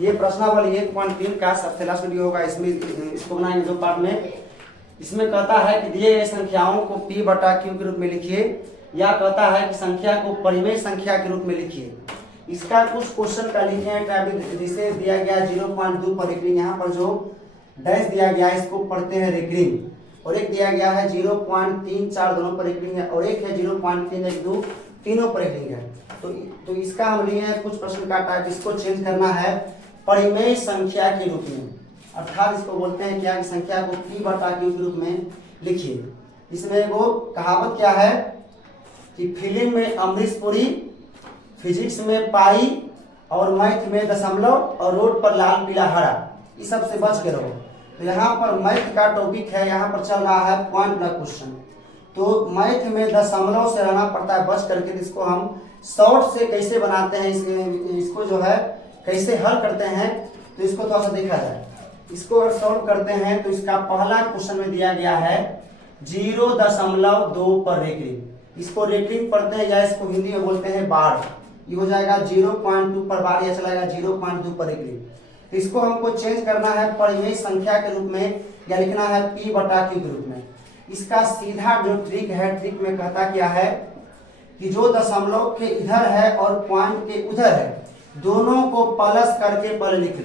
ये प्रश्नावली 1.3 का सबसे लास्ट वीडियो होगा, इसमें इसको बनाएंगे 2 पार्ट में। इसमें कहता है कि दिए गए संख्याओं को p बटा q के रूप में लिखिए, या कहता है कि संख्या को परिमेय संख्या के रूप में लिखिए। इसका कुछ क्वेश्चन का लिखे हैं, जिसे दिया गया 0.2 पर रेकरिंग, यहाँ पर जो डैश दिया गया है इसको पढ़ते हैं रेकरिंग, और एक दिया गया है 0.34 दोनों पर रेकरिंग है, और एक है 0.312 तीनों पर रेकरिंग है। तो इसका हम लिए हैं कुछ प्रश्न का टाइप, इसको चेंज करना है परिमेय संख्या के रूप में, अर्थात इसको बोलते हैं क्या कि संख्या को p बटा q के रूप में लिखिए। इसमें वो कहावत क्या है कि फिल्म में अमरीश पुरी, फिजिक्स में पाई, और मैथ में दशमलव, और रोड पर लाल पीला हरा, इस सब से बच के रहो। तो यहाँ पर मैथ का टॉपिक है, यहाँ पर चल रहा है पॉइंट ब्लैंक क्वेश्चन। तो मैथ में दशमलव से रहना पड़ता है बच करके। इसको हम शॉर्ट से कैसे बनाते हैं, इसको जो है कैसे हल करते हैं, तो इसको थोड़ा सा देखा जाए। इसको अगर सॉल्व करते हैं तो इसका पहला क्वेश्चन में दिया गया है 0.2 पर रेकरिंग। इसको रेकरिंग पढ़ते हैं, या इसको हिंदी में बोलते हैं बार। ये हो जाएगा 0.2 पर बार, या चला जाएगा 0.2 पर रेकरिंग। इसको हमको चेंज करना है परिमेय संख्या के रूप में, या लिखना है p बटा q के रूप में। इसका सीधा जो ट्रिक है, ट्रिक में कहता क्या है कि जो दशमलव के इधर है और पॉइंट के उधर है, दोनों को प्लस करके पहले लिख लो,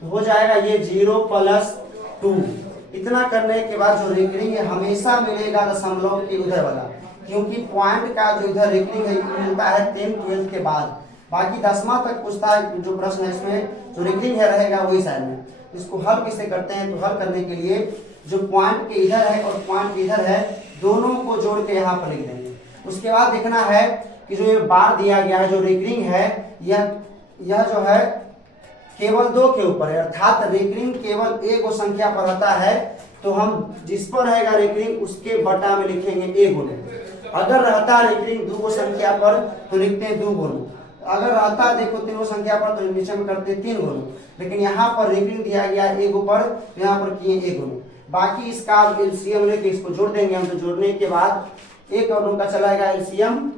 तो हो जाएगा ये 0+2। इतना करने के बाद जो रेकरिंग है हमेशा मिलेगा दशमलव के उधर वाला, क्योंकि पॉइंट का जो इधर रेकरिंग है मिलता है 10 12 के बाद। बाकी 10वां तक पूछता है जो प्रश्न है, इसमें जो रेकरिंग है रहेगा वही साइड में। इसको हल कैसे करते हैं, तो हल करने के लिए जो पॉइंट के इधर है और पॉइंट के इधर है, दोनों को जोड़ के यहाँ पर लिख देंगे। उसके बाद देखना है कि जो ये बार दिया गया है, जो रेकरिंग है, यह जो है केवल 2 के ऊपर है, अर्थात रेकरिंग केवल एक संख्या पर रहता है, तो हम जिस पर रहेगा रेकरिंग उसके बटा में लिखेंगे 1 गुना। अगर रहता रेकरिंग 2 संख्या पर तो लिखते हैं 2 गुना। अगर रहता देखो 3 संख्या पर तो नीचे में करते 3 गुना, लेकिन यहाँ पर रेकरिंग दिया गया है 1 ऊपर, तो यहाँ पर किए 1 गुना। बाकी इसका एलसीएम लेके इसको जोड़ देंगे हम, तो जोड़ने के बाद 1 और 9 का चलाएगा एलसीएम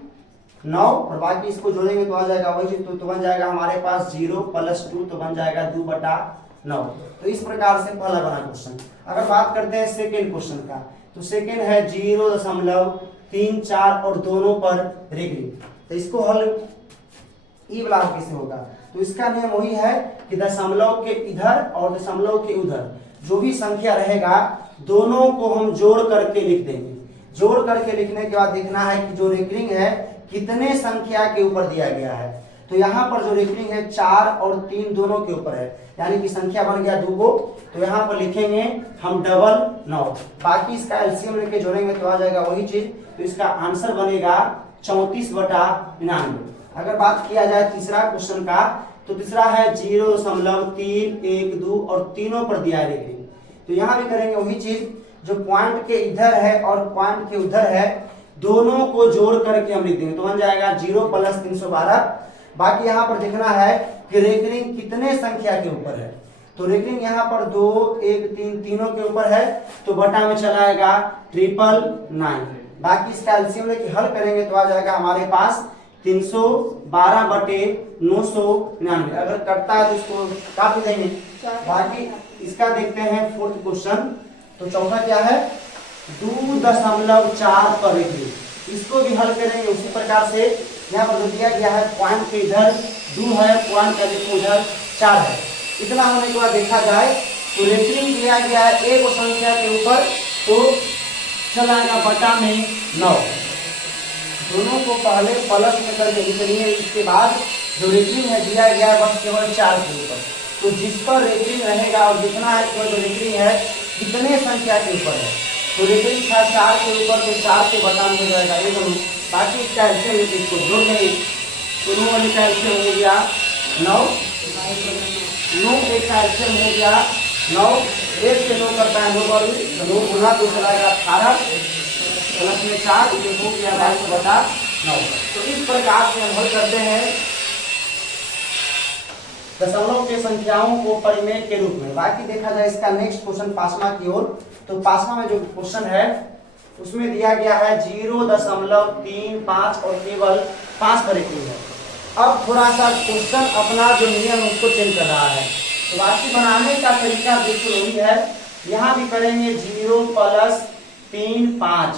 9, और बाकी इसको जोड़ेंगे तो आ जाएगा वही चीज, तो बन जाएगा हमारे पास 0+2, तो बन जाएगा 2/9। तो इस प्रकार से पहला बना क्वेश्चन। अगर बात करते हैं सेकेंड क्वेश्चन का, तो सेकेंड है 0.34 और दोनों पर रेकरिंग। तो इसको हल ई वाला कैसे होगा, तो इसका नियम वही है कि दशमलव के इधर और दशमलव के उधर जो भी संख्या रहेगा, दोनों को हम जोड़ करके लिख देंगे। जोड़ करके लिखने के बाद देखना है कि जो रेकरिंग है कितने संख्या के ऊपर दिया गया है। तो यहाँ पर जो रेकरिंग है 4 और 3 दोनों के ऊपर है, यानी कि संख्या बन गया 2 गो, तो यहाँ पर लिखेंगे हम 9। बाकी इसका एलसीएम लेके जोड़ेंगे तो आ जाएगा वही चीज, तो इसका आंसर बनेगा 34/99। अगर बात किया जाए तीसरा क्वेश्चन का, तो तीसरा है 0.312 और तीनों पर दिया रेकरिंग। तो यहाँ भी करेंगे वही चीज, जो पॉइंट के इधर है और पॉइंट के उधर है, दोनों को जोड़ करके हम लिख देंगे, तो बन जाएगा 0+312। बाकी यहाँ पर देखना है कि रेकरिंग कितने संख्या के ऊपर है, तो रेकरिंग यहाँ पर 2 1 3 तीनों के ऊपर है, तो बटा में चलाएगा 999। बाकी इसका एलसीएम लेके हल करेंगे तो आ जाएगा हमारे पास 312/999। अगर करता है तो इसको काट देंगे। बाकी इसका देखते हैं फोर्थ क्वेश्चन। तो चौथा क्या है 2.4 पर रेकरिंग। इसको भी हल करेंगे उसी प्रकार से। यहाँ पर जो दिया गया है पॉइंट के इधर 2 है, पॉइंट का देखो इधर 4 है। इतना होने के बाद देखा जाए तो रेकरिंग दिया गया है एक संख्या के ऊपर, तो चलाएगा बटा में 9। दोनों को पहले प्लस में करके लिखिए। इसके बाद जो रेकरिंग है दिया गया है बस केवल 4 के ऊपर, तो जिस पर रेकरिंग रहेगा और जितना है केवल जो रेकरिंग है कितने संख्या के ऊपर है, तो रेकरिंग था 4 के ऊपर, तो 4 के बटा में हो जाएगा 1 गुना। बाकी इसका ऐसे इसको जोड़ देंगे, तो 9 वाले का ऐसे हो गया 9, 9 एक का ऐसे हो गया 9, 1 से 9 करता है 9 बार, तो 9 गुना तो चलाएगा 18 प्लस में 4, ये हो गया 22/9। तो इस प्रकार से हम हल करते हैं दशमलव के संख्याओं को परिमेय के रूप में। बाकी देखा जाए इसका नेक्स्ट क्वेश्चन 5वां की ओर, तो 5वां में जो क्वेश्चन है उसमें दिया गया है 0.35 और केवल 5 पर रेकरिंग है। अब थोड़ा सा क्वेश्चन अपना जो नियम है उसको चेंज कर रहा है। तो बाकी बनाने का तरीका बिल्कुल वही है, यहाँ भी करेंगे 0 + 3 5।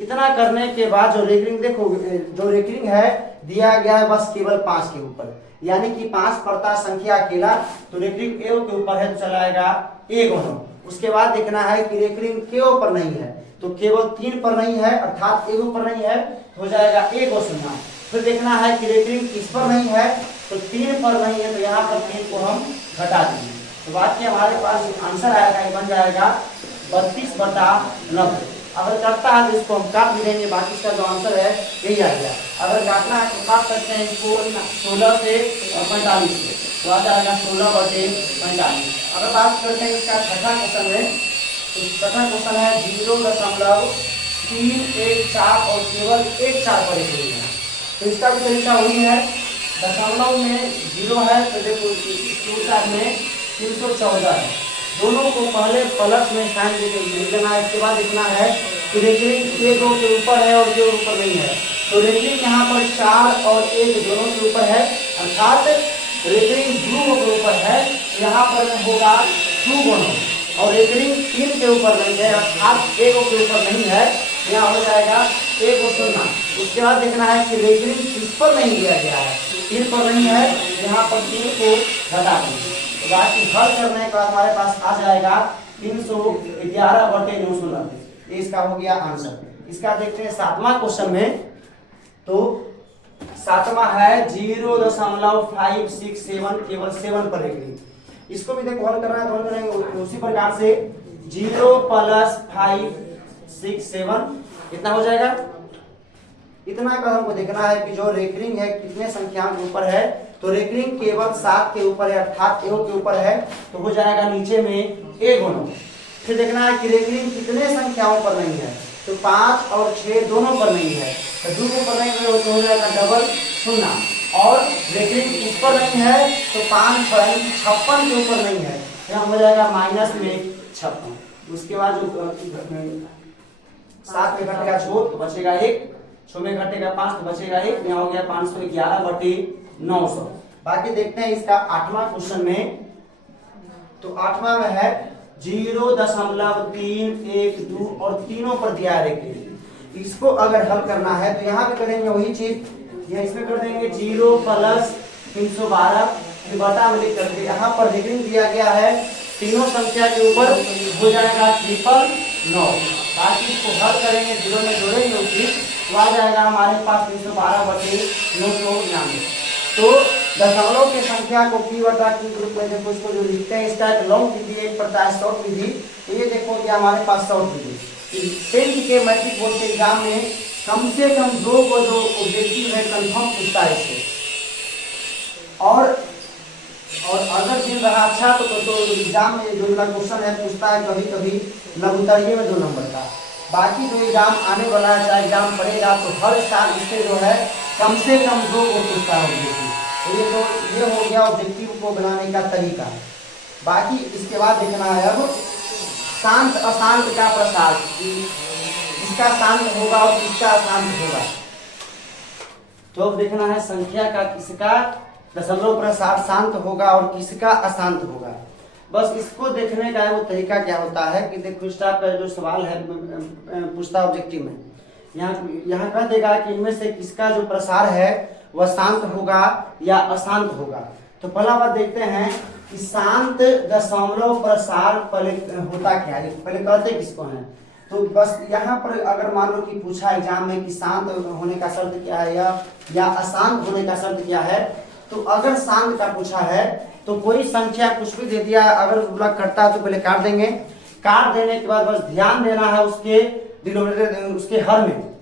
इतना करने के बाद जो रेकरिंग देखो, जो रेकरिंग है दिया गया है बस केवल 5 के ऊपर, यानी कि 5 पड़ता संख्या अकेला, तो रेकरिंग ए के ऊपर है तो चलाएगा ए गुना। उसके बाद देखना है कि रेकरिंग के ऊपर नहीं है, तो केवल 3 पर नहीं है अर्थात ए ऊपर नहीं है तो हो जाएगा ए को सुनना। फिर देखना है कि रेकरिंग किस पर नहीं है, तो 3 पर नहीं है, तो यहाँ पर 3 को हम घटा देंगे। तो बात की हमारे पास आंसर आएगा, ये बन जाएगा 32/90। अगर करता है तो इसको हम काट भी देंगे, बाकी इसका जो आंसर है यही आ गया। अगर काटना है तो काट सकते हैं इसको 16 से 45 से, तो आ जाएगा 16/45। अगर बात करते हैं इसका छठा क्वेश्चन में, तो छठा क्वेश्चन है 0.314 और केवल 1 4 पर एक है। तो इसका भी तरीका वही है, दशमलव में 0 है तो देखो में 314 है, दोनों को पहले प्लस में साइन लिख देना है। इसके बाद लिखना है कि रेकरिंग ए 2 के ऊपर है और के ऊपर नहीं है, तो रेकरिंग यहाँ पर 4 और 1 दोनों के ऊपर है, अर्थात रेकरिंग 2 के ऊपर है, यहाँ पर होगा 2 गुना, और रेकरिंग 3 के ऊपर नहीं है अर्थात 1 के ऊपर नहीं है, यहाँ हो जाएगा 1 को सुनना। उसके बाद देखना है कि रेकरिंग किस पर नहीं दिया गया है, 3 पर नहीं है, यहाँ पर 3 को घटा देंगे। तो बाकी हल करने के बाद हमारे पास आ जाएगा 311/990, ये इसका हो गया आंसर। इसका देखते हैं सातवां क्वेश्चन में, तो सातवां है 0.567 केवल 7 पर रेकरिंग। इसको भी देखो हल करना है तो हल करेंगे उसी प्रकार से 0 + 567 कितना हो जाएगा। इतना का हमको देखना है कि जो रेकरिंग है कितने संख्याओं के ऊपर है, तो रेकरिंग केवल 7 के ऊपर है अर्थात ए के ऊपर है, तो हो जाएगा नीचे में ए गुना। फिर देखना है कि रेकरिंग कितने संख्याओं पर नहीं है, तो 5 और 6 दोनों पर नहीं है, तो 2 पर नहीं है तो हो जाएगा डबल 0, और रेकरिंग इस पर नहीं है तो 5 पर 56 के ऊपर नहीं है, यहाँ हो जाएगा -56। उसके बाद जो 7 में घटेगा 6 तो बचेगा 1, 6 में घटेगा 5 तो बचेगा 1, यहाँ हो गया 511/900। बाकी देखते हैं इसका 8वां क्वेश्चन में, तो 8वां में है 0.312 और तीनों पर दिया है रेकरिंग। इसको अगर हल करना है तो यहाँ पे करेंगे वही चीज, ये इसमें कर देंगे 0 + 312 बटा में लिख करके, यहाँ पर रेकरिंग दिया गया है तीनों संख्या के ऊपर, हो जाएगा 999। बाकी इसको हल करेंगे, 0 में जोड़ेंगे उसकी तो आ जाएगा हमारे पास 312/999। तो दशमलव की संख्या को p/q के रूप में देखो इसको जो लिखते हैं, इसका एक लॉन्ग विधि एक पड़ता है शॉर्ट विधि, तो ये देखो कि हमारे पास शॉर्ट विधि 10th के मैट्रिक बोर्ड के एग्जाम में कम से कम 2 को जो ऑब्जेक्टिव है कंफर्म पूछता है इससे, और अगर दिन रहा अच्छा तो एग्जाम में जो क्वेश्चन है पूछता है कभी कभी लघुत्तरीय में 2 नंबर का। बाकी जो एग्जाम आने वाला है चाहे एग्जाम पड़ेगा तो हर साल इससे जो है कम से कम 2 को पूछता है ऑब्जेक्टिव। तो ये हो गया ऑब्जेक्टिव को बनाने का तरीका। बाकी इसके बाद देखना है अब शांत अशांत का प्रसार, किसका शांत होगा और किसका अशांत होगा। तो अब देखना है संख्या का किसका दशमलव प्रसार शांत होगा और किसका अशांत होगा। बस इसको देखने का वो तरीका क्या होता है कि देखो इस टाइप का जो सवाल है पूछता ऑब्जेक्टिव में, यहाँ कह देगा कि इनमें से किसका जो प्रसार है वह शांत होगा या अशांत होगा। तो पहला बात देखते हैं कि शांत दशमलव प्रसार पहले होता क्या है, पहले कहते किसको है। तो बस यहाँ पर अगर मान लो कि पूछा एग्जाम में कि शांत होने का शर्त क्या है या अशांत होने का शर्त क्या है, तो अगर शांत का पूछा है तो कोई संख्या कुछ भी दे दिया, अगर बोला करता है तो पहले काट देंगे, काट देने के बाद बस ध्यान देना है उसके डिनोमिनेटर उसके हर में।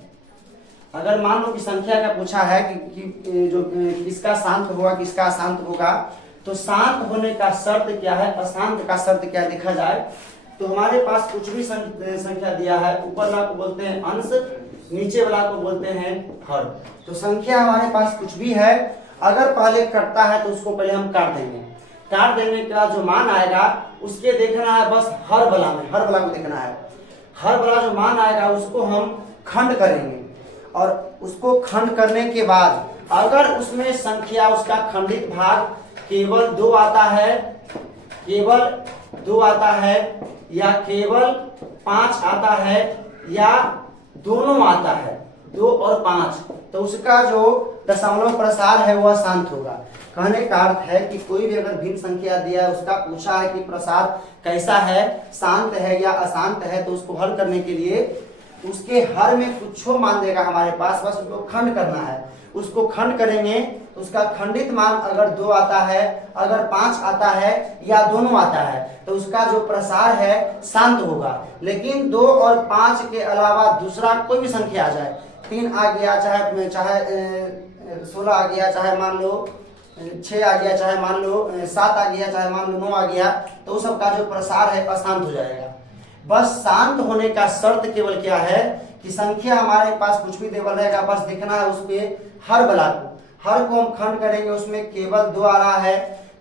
अगर मान लो कि संख्या का पूछा है कि जो किसका शांत होगा किसका अशांत होगा, तो शांत होने का शर्त क्या है अशांत का शर्त क्या देखा जाए तो हमारे पास कुछ भी संख्या दिया है, ऊपर वाला को बोलते हैं अंश, नीचे वाला को बोलते हैं हर। तो संख्या हमारे पास कुछ भी है, अगर पहले कटता है तो उसको पहले हम काट देंगे, काट देने के बाद जो मान आएगा उसके देखना है बस हर वाला में, हर वाला को देखना है, हर वाला जो मान आएगा उसको हम खंड करेंगे और उसको खंड करने के बाद अगर उसमें संख्या उसका खंडित भाग केवल 2 आता है, केवल 2 आता है, या केवल 5 आता है, या दोनों आता है, 2 और 5, तो उसका जो दशमलव प्रसार है वह शांत होगा। कहने का अर्थ है कि कोई भी अगर भिन्न संख्या दिया है, उसका पूछा है कि प्रसार कैसा है, शांत है या अशांत है, तो उसको हल करने के लिए उसके हर में कुछ मान देगा हमारे पास, बस उसको खंड करना है। उसको खंड करेंगे तो उसका खंडित मान अगर 2 आता है, अगर 5 आता है, या दोनों आता है, तो उसका जो प्रसार है शांत होगा। लेकिन 2 और 5 के अलावा दूसरा कोई भी संख्या आ जाए, 3 आ गया, चाहे 16 आ गया, चाहे मान लो 6 आ गया, चाहे मान लो 7 आ गया, चाहे मान लो 9 आ गया, तो उस सब का जो प्रसार है अशांत हो जाएगा। बस शांत होने का शर्त केवल क्या है कि संख्या हमारे पास कुछ भी देवल रहेगा, बस देखना है उसके हर बला को, हर को हम खंड करेंगे, उसमें केवल 2 आ रहा है,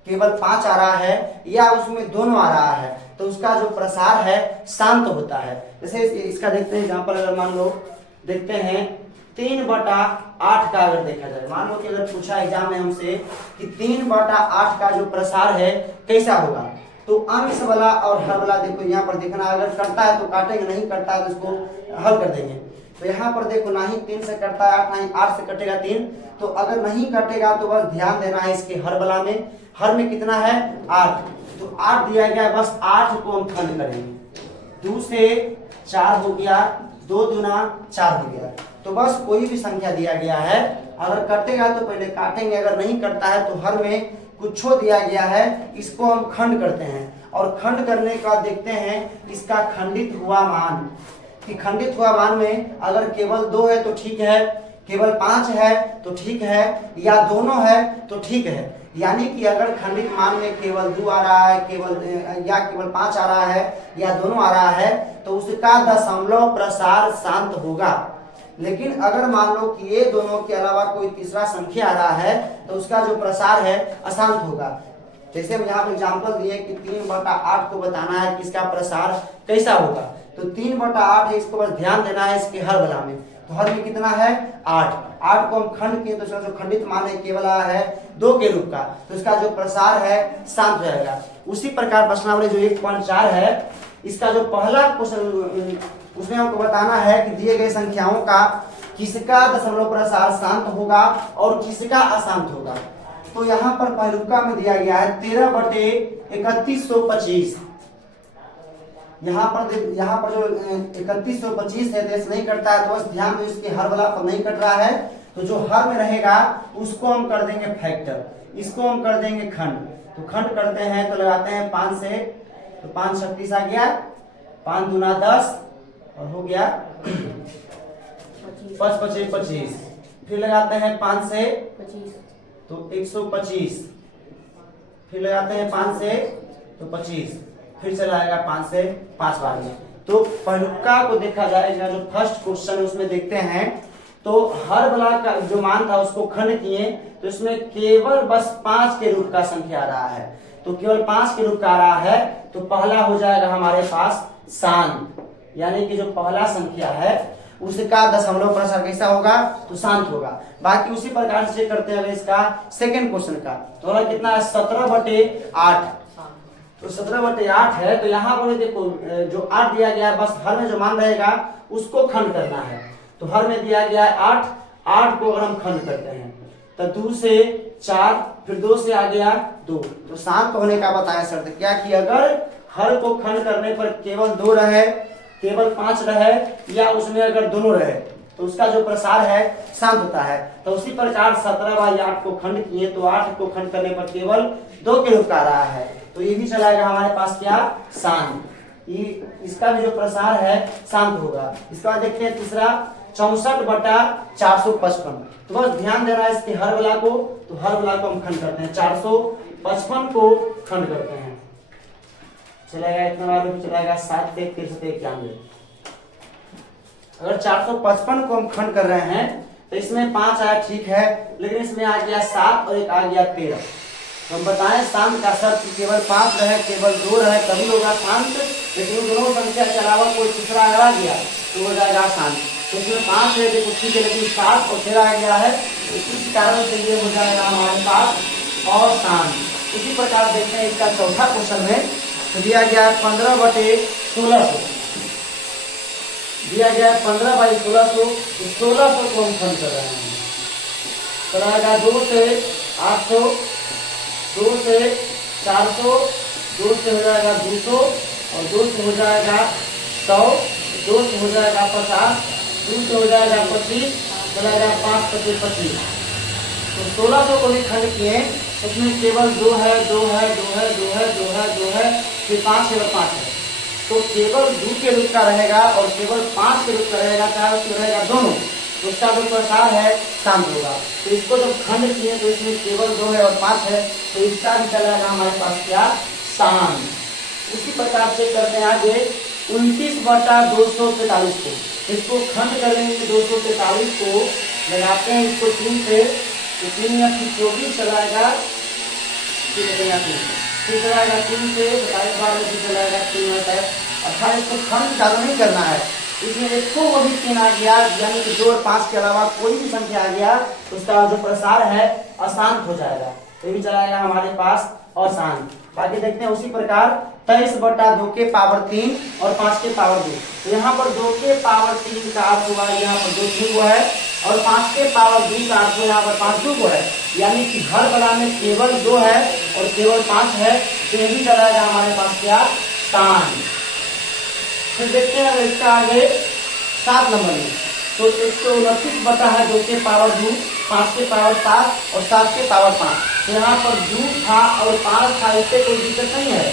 केवल 5 आ रहा है, या उसमें दोनों आ रहा है, तो उसका जो प्रसार है शांत होता है। जैसे इसका देखते हैं एग्जाम्पल, अगर मान लो देखते हैं 3/8 का अगर देखा जाए, मान लो कि अगर पूछा एग्जाम में हमसे कि 3/8 का जो प्रसार है कैसा होगा, तो अंश वाला और हर वाला देखो यहाँ पर देखना, अगर करता है तो काटेंगे, नहीं करता है तो इसको हल कर देंगे। तो यहाँ पर देखो ना ही 3 से कटता है 8, ना ही 8 से कटेगा 3, तो अगर नहीं कटेगा तो बस ध्यान देना है इसके हर वाला में, हर में कितना है 8, तो 8 दिया गया है, बस 8 को हम खंड करेंगे, 2 से 4 हो गया, 2 दूना 4 हो गया। तो बस कोई भी संख्या दिया गया है, अगर कटेगा तो पहले काटेंगे, अगर नहीं कटता है तो हर में कुछ दिया गया है, इसको हम खंड करते हैं, और खंड करने का देखते हैं इसका खंडित हुआ मान, कि खंडित हुआ मान में अगर केवल 2 है तो ठीक है, केवल 5 है तो ठीक है, या दोनों है तो ठीक है। यानी कि अगर खंडित मान में केवल 2 आ रहा है, केवल 5 आ रहा है, या दोनों आ रहा है, तो उसका दशमलव प्रसार शांत होगा। लेकिन अगर मान लो कि ये दोनों के अलावा कोई तीसरा संख्या आ रहा है, तो उसका जो प्रसार है अशांत होगा। जैसे हम यहाँ पर एग्जाम्पल दिए कि 3/8 को बताना है कि इसका प्रसार कैसा होगा, तो 3/8 है, इसको बस ध्यान देना है इसके हर वाला में, तो हर में कितना है 8 को हम खंड किए तो इसका जो खंडित मान है केवल आया है 2 के रूप का, तो इसका जो प्रसार है शांत हो जाएगा। उसी प्रकार प्रश्नावली जो 1.4 है, इसका जो पहला क्वेश्चन उसमें हमको बताना है कि दिए गए संख्याओं का किसका दशमलव प्रसार शांत होगा और किसका अशांत होगा। तो यहाँ पर पहलुका में दिया गया है 13/3125। यहाँ पर जो 3125 है, देश नहीं करता है, तो बस ध्यान दो इसके हर वाला पर नहीं कट रहा है, तो जो हर में रहेगा उसको हम कर देंगे फैक्टर, इसको हम कर देंगे खंड। तो खंड करते हैं तो लगाते हैं 5 से, तो 5 36 आ गया, 5 दूना 10 और हो गया 5 5 25, फिर लगाते हैं 5 से 25 तो 125, फिर लगाते हैं 5 से तो 25, फिर चला आएगा 5 से 5 बार में। तो पहलुका को देखा जाए, जो फर्स्ट क्वेश्चन है उसमें देखते हैं, तो हर वाला का जो मान था उसको खंड किए, तो इसमें केवल बस 5 के रूप का संख्या आ रहा है, तो केवल 5 के रूप का आ रहा है, तो पहला हो जाएगा हमारे पास शांत, यानी कि जो पहला संख्या है उसका दशमलव प्रसार कैसा होगा, तो शांत होगा। बाकी उसी प्रकार से करते हैं इसका सेकंड क्वेश्चन का, तो कितना है 17/8, तो 17/8 है, तो यहाँ पर देखो जो 8 दिया गया है, बस हर में जो मान रहेगा उसको खंड करना है, तो हर में दिया गया है 8 को अगर हम खंड करते हैं तो 2 से 4, फिर 2 से आ गया 2, तो शांत होने का बताया शर्त क्या कि अगर हर को खंड करने पर केवल 2 रहे, केवल 5 रहे, या उसमें अगर दोनों रहे, तो उसका जो प्रसार है शांत होता है। तो उसी प्रकार 17/8 को खंड किए, तो 8 को खंड करने पर केवल 2 के रूप का आ रहा है, तो ये भी चलाएगा हमारे पास क्या शांत, इसका भी जो प्रसार है शांत होगा। इसका बाद देखते हैं तीसरा 64/455, तो बस ध्यान देना है इसके हर वाला को, तो हर वाला को हम खंड करते हैं, 455 को खंड करते हैं, चलेगा इतना बार चलेगा 7 से 91। अगर 455 को हम खंड कर रहे हैं तो इसमें 5 आया ठीक है, लेकिन इसमें आ गया 7 और एक आ गया 13, तो हम बताएं शांत का शर्त केवल 5 रहे, केवल 2 रहे तभी होगा शांत, लेकिन दोनों संख्या के अलावा कोई तीसरा आ गया तो हो जाएगा शांत। तो इसमें 5 है, देखो ठीक है, लेकिन 7 और 13 आ गया है, इस कारण से ये हो जाएगा हमारे पास और शान। इसी प्रकार देखते हैं इसका चौथा क्वेश्चन में, तो दिया गया है 15/1600, दिया गया है 15/1600, 1600 को हम खंड कर रहे हैं, तो रहेगा 2 से 800, 2 से 400, 2 से हो जाएगा 200, और 2 से हो जाएगा 100, 2 से हो जाएगा 50, 2 से हो जाएगा 25, चलाएगा 5 से 25। तो 1600 को भी खंड किए, उसमें केवल 2 है, 2 है, 2 है, 2 है, 2 है, 2 है, फिर 5 है और 5 है, तो केवल 2 के रूप का रहेगा और केवल 5 के रूप का रहेगा, चाहे उसमें रहेगा दोनों, तो उसका जो प्रसार है शांत होगा। तो इसको जब खंड किए तो इसमें केवल 2 है और 5 है, तो इसका भी चलेगा हमारे पास क्या, शांत। उसी प्रकार से करते हैं आगे 29/243 को, इसको खंड करेंगे 243 को, लगाते हैं इसको 3 से, तो 3 या 24 चलाएगा, फिर चलाएगा 3 से 27 बार में चलाएगा 3 18। इसको खंड चालू नहीं करना है, इसमें एक को वो भी 3 आ गया, यानी कि 2 और 5 के अलावा कोई भी संख्या आ गया तो उसका जो प्रसार है अशांत हो जाएगा, तो ये भी चलाएगा हमारे पास अशांत। बाकी देखते हैं उसी प्रकार 23/2 के पावर 3 और 5 के पावर 2, तो यहाँ पर 2 के पावर 3 का अर्थ हुआ यहाँ पर 2 3 को है, और 5 के पावर 2 का अर्थ यहाँ पर 5 2 को है, यानी कि हर वाला में केवल 2 है और केवल 5 है, तो ये भी चलाएगा हमारे पास क्या, शांत। फिर देखते हैं इसका आगे 7 नंबर में, तो 129/2 के पावर 2, 5 के पावर 7 और 7 के पावर 5, तो यहाँ पर 2 था और 5 था, इससे कोई दिक्कत नहीं है,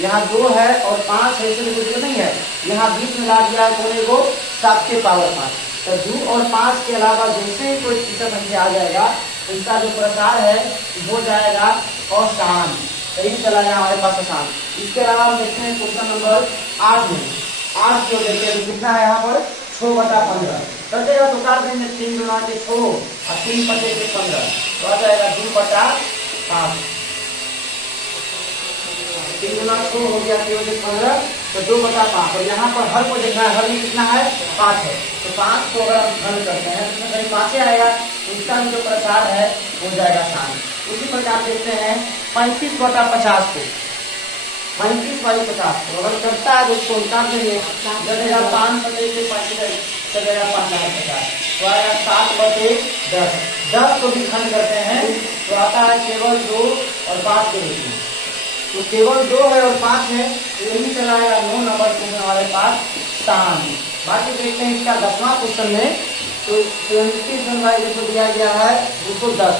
यहाँ 2 है और 5 है, इससे कोई दिक्कत नहीं है, यहाँ बीच में ला दिया कोने को 7 के पावर 5, तो 2 और 5 के अलावा जैसे ही कोई तीसरा संख्या आ जाएगा तो इसका जो प्रसार है हो जाएगा अशांत, यही चला गया हमारे पास अशांत। इसके अलावा हम देखते हैं क्वेश्चन नंबर 8 में, 8 जो देखते हैं कितना है यहाँ पर 6/15 कर देगा, तो कर देंगे 3 गुना के 6 और 3 पचे के 15, तो आ जाएगा 2/5, 3 गुना 6 हो गया 3 के 15, तो 2/5, और यहाँ पर हर को देखना है, हर में कितना है 5 है, तो 5 को अगर हम खंड करते हैं तो इसमें कहीं 5 आएगा, तो इसका जो प्रसार है हो जाएगा शांत। उसी प्रकार देखते हैं 35/50 को, 35/50 तो अगर करता है तो उसको निकाल देंगे, चलेगा 5 से 35 चलेगा 5/50, तो आएगा 7/10, 10 को भी खंड करते हैं तो आता है केवल 2 और 5 के रूप में, तो केवल 2 है और 5 है, तो यही चलाएगा 9 नंबर के हमारे पास शांत। बाकी देखते हैं इसका 10वां क्वेश्चन में, तो 29 जो दिया गया है 210,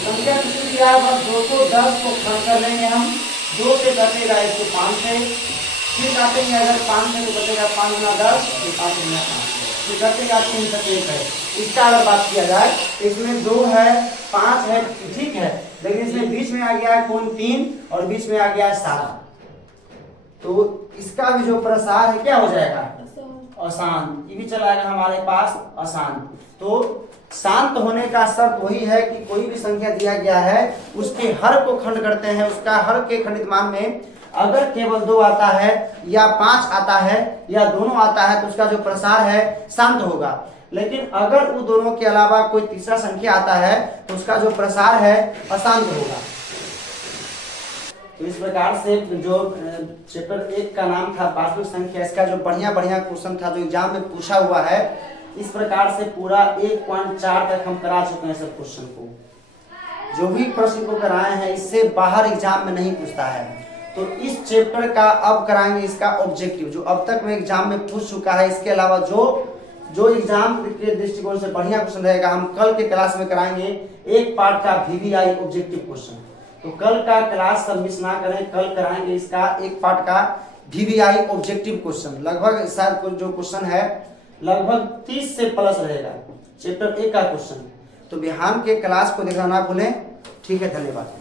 संख्या किसी दिया है बस 210 को खंड कर लेंगे हम, 2 से कटेगा इसको 5 से, फिर काटेंगे अगर 5 से तो बचेगा 5 गुना 10, फिर 5 गुना 5, फिर कटेगा 3 से 1 है। इसका अगर बात किया जाए इसमें 2 है 5 है, ठीक है, लेकिन इसमें बीच में आ गया है कौन 3 और बीच में आ गया है 7, तो इसका भी जो प्रसार है क्या हो जाएगा अशांत, ये भी चलाएगा हमारे पास अशांत। तो शांत होने का शर्त वही है कि कोई भी संख्या दिया गया है उसके हर को खंड करते हैं, उसका हर के खंडित मान में अगर केवल 2 आता है या 5 आता है या दोनों आता है तो उसका जो प्रसार है शांत होगा, लेकिन अगर वो दोनों के अलावा कोई तीसरा संख्या आता है तो उसका जो प्रसार है अशांत होगा। तो इस प्रकार से जो चैप्टर 1 का नाम था वास्तविक संख्या, इसका जो बढ़िया क्वेश्चन था जो एग्जाम में पूछा हुआ है, इस प्रकार से पूरा 1.4 तक हम करा चुके हैं सब क्वेश्चन को, जो भी प्रश्न को कराए हैं इससे बाहर एग्जाम में नहीं पूछता है। तो इस चैप्टर का अब कराएंगे इसका ऑब्जेक्टिव, जो अब तक में एग्जाम में पूछ चुका है, इसके अलावा जो एग्जाम के दृष्टिकोण से बढ़िया क्वेश्चन रहेगा हम कल के क्लास में कराएंगे एक पार्ट का VVI ऑब्जेक्टिव क्वेश्चन। तो कल का क्लास सब मिस ना करें, कल कराएंगे इसका एक पार्ट का VVI ऑब्जेक्टिव क्वेश्चन, लगभग शायद जो क्वेश्चन है लगभग 30 से प्लस रहेगा चैप्टर 1 का क्वेश्चन। तो बिहान के क्लास को देखना ना भूलें। ठीक है, धन्यवाद।